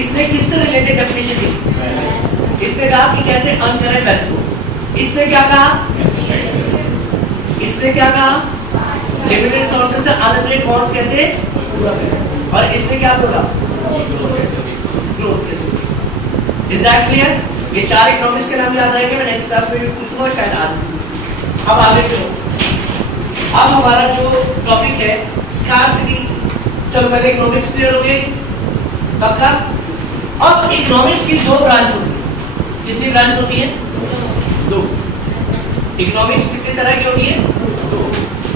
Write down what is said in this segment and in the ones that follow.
इसने किससे related definition दी? इसने कहा कि कैसे अर्न करें वेल्थ को। इसने क्या कहा? इसने क्या कहा? लिमिटेड सोर्सेज से अनलिमिटेड बॉन्ड्स कैसे पूरा करें। और इसने क्या बोला? ग्रोथ कैसे। Is that clear? ये चार इकोनॉमिक्स के नाम याद रहेंगे, मैं नेक्स्ट क्लास में भी पूछूंगा, शायद आज भी पूछूंगा। अब आगे चलो, अब हमारा जो टॉपिक है स्कार्सिटी। चलो पहले इकोनॉमिक्स क्लियर हो गई, पक्का? अब इकोनॉमिक्स की दो ब्रांच होती है। कितनी ब्रांच होती है? दो। इकोनॉमिक्स कितनी तरह की होती है? दो।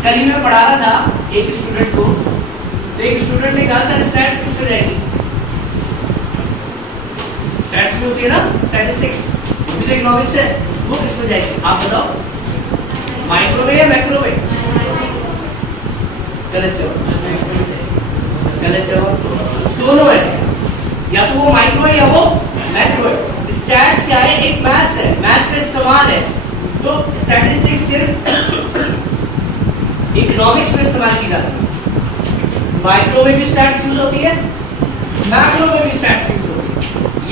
कल ही मैं पढ़ा रहा था एक स्टूडेंट को, तो एक स्टूडेंट ने कहा सर स्टैट्स किस पे जाएगी? स्टैट्स में होती है ना स्टैटिस्टिक्स, वो भी तो इकोनॉमिक्स है, वो किस पे जाएगी? आप बताओ, माइक्रो में या मैक्रो में? गलत जवाब, गलत जवाब। दोनों है, या तो वो माइक्रो है या वो मैक्रो है। स्टैट्स क्या है? एक मैथ्स है, मैथ्स का इस्तेमाल है। तो स्टैटिस्टिक्स सिर्फ इकोनॉमिक्स में इस्तेमाल की जाती है। माइक्रो में भी स्टैट्स यूज होती है, मैक्रो में भी स्टैट्स यूज होती है।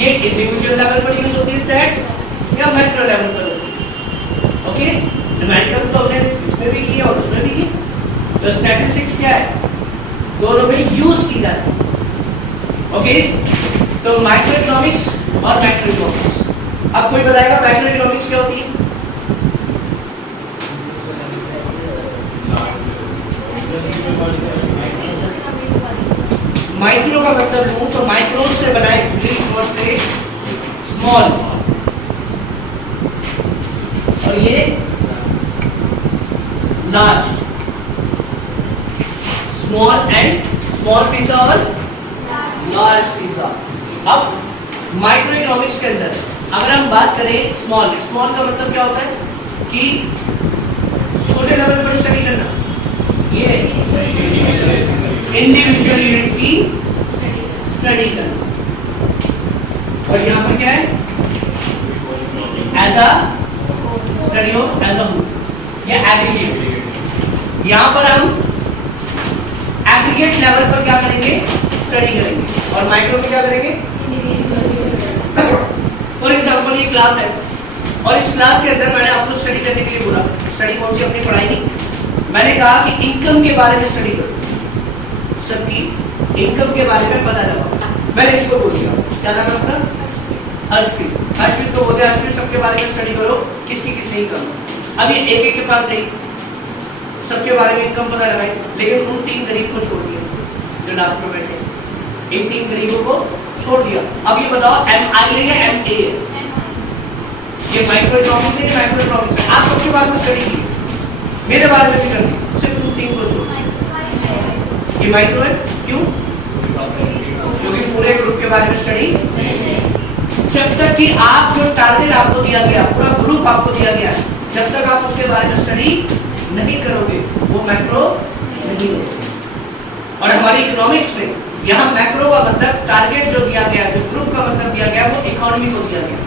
ये इंडिविजुअल लेवल पर यूज होती है स्टैट्स, या मैक्रो लेवल पर होती है। ओके, न्यूमेरिकल तो हमने इसमें भी किया और उसमें भी किया। तो स्टैटिस्टिक्स क्या है? दोनों में यूज की जाती है। ओके, तो माइक्रो इकोनॉमिक्स और मैक्रो इकोनॉमिक्स। अब कोई बताएगा मैक्रो इकोनॉमिक्स क्या होती है? माइक्रो का मतलब लूं तो माइक्रो से बनाए ग्रीक वर्ड से स्मॉल, और ये large. Small and small pizza और लार्ज पिज्जा। अब माइक्रो इकोनॉमिक्स के अंदर अगर हम बात करें स्मॉल, स्मॉल का मतलब क्या होता है कि छोटे लेवल पर स्टडी करना, ये इंडिविजुअल यूनिट की स्टडी करना। और यहां पर क्या है? As a study of as a whole, ये एग्रीगेट। यहां पर हम एग्रीगेट लेवल पर क्या करेंगे? स्टडी करेंगे। और माइक्रो में क्या करेंगे? फॉर एग्जाम्पल ये क्लास है, और इस क्लास के अंदर मैंने आपको स्टडी करने के लिए बोला। स्टडी कौन सी? अपनी पढ़ाई नहीं। मैंने कहा कि इनकम के बारे में स्टडी करो, सबकी इनकम के बारे में पता लगा। मैंने इसको बोल दिया, क्या नाम अपना? हर्षप्रीत। हर्षप्रीत को बोलते हैं हर्षप्रीत सबके बारे में स्टडी करो, किसकी कितनी इनकम। अब ये एक एक के पास नहीं, सबके बारे में इनकम पता लगाई, लेकिन उन तीन गरीब को छोड़ दिया जो लास्ट में बैठे। इन तीन गरीबों को छोड़ दिया। अब ये बताओ MI है या MA है? ये माइक्रो इकोनॉमिक्स है या मैक्रो इकोनॉमिक्स है? आप सबके बारे में स्टडी की, मेरे बारे में भी करनी, सिर्फ तुम तीन को छोड़। ये माइक्रो है, क्यों? क्योंकि पूरे ग्रुप के बारे में स्टडी, जब तक कि आप जो टारगेट आपको दिया गया, पूरा ग्रुप आपको दिया गया, जब तक आप उसके बारे में स्टडी नहीं करोगे वो मैक्रो नहीं होगा। और हमारी इकोनॉमिक्स में यहाँ मैक्रो का मतलब टारगेट जो दिया गया, जो ग्रुप का मतलब दिया गया, वो इकोनॉमी को दिया गया।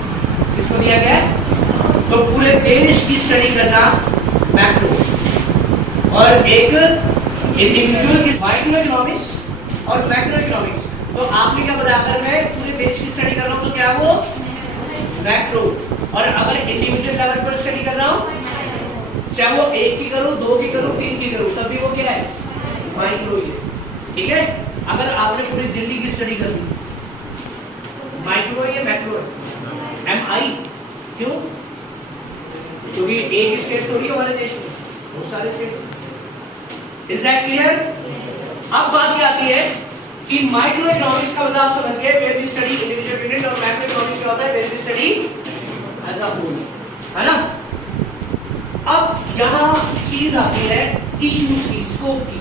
किसको दिया गया? तो पूरे देश की स्टडी करना मैक्रो, और एक इंडिविजुअल की माइक्रो इकोनॉमिक्स और मैक्रो इकोनॉमिक्स। तो आपने क्या बताया? अगर मैं पूरे देश की स्टडी कर रहा हूं तो क्या वो मैक्रो, और अगर इंडिविजुअल लेवल पर स्टडी कर रहा हूं, चाहे वो एक की करूं, दो की करूं, तीन की करूं, तब भी वो क्या है? माइक्रो ही है। ठीक है, अगर आपने पूरी दिल्ली की स्टडी कर ली, माइक्रो है या मैक्रो है? MI। क्यों? क्योंकि एक स्टेट थोड़ी है हमारे देश में, बहुत सारे स्टेट। Is that clear? अब बात ये आती है कि माइक्रो इकोनॉमिक्स का मतलब आप समझ गए, where we study individual unit, और मैक्रो इकोनॉमिक्स क्या होता है? Where we study as a whole, है ना? अब यहां चीज आती है इश्यूज की, स्कोप की।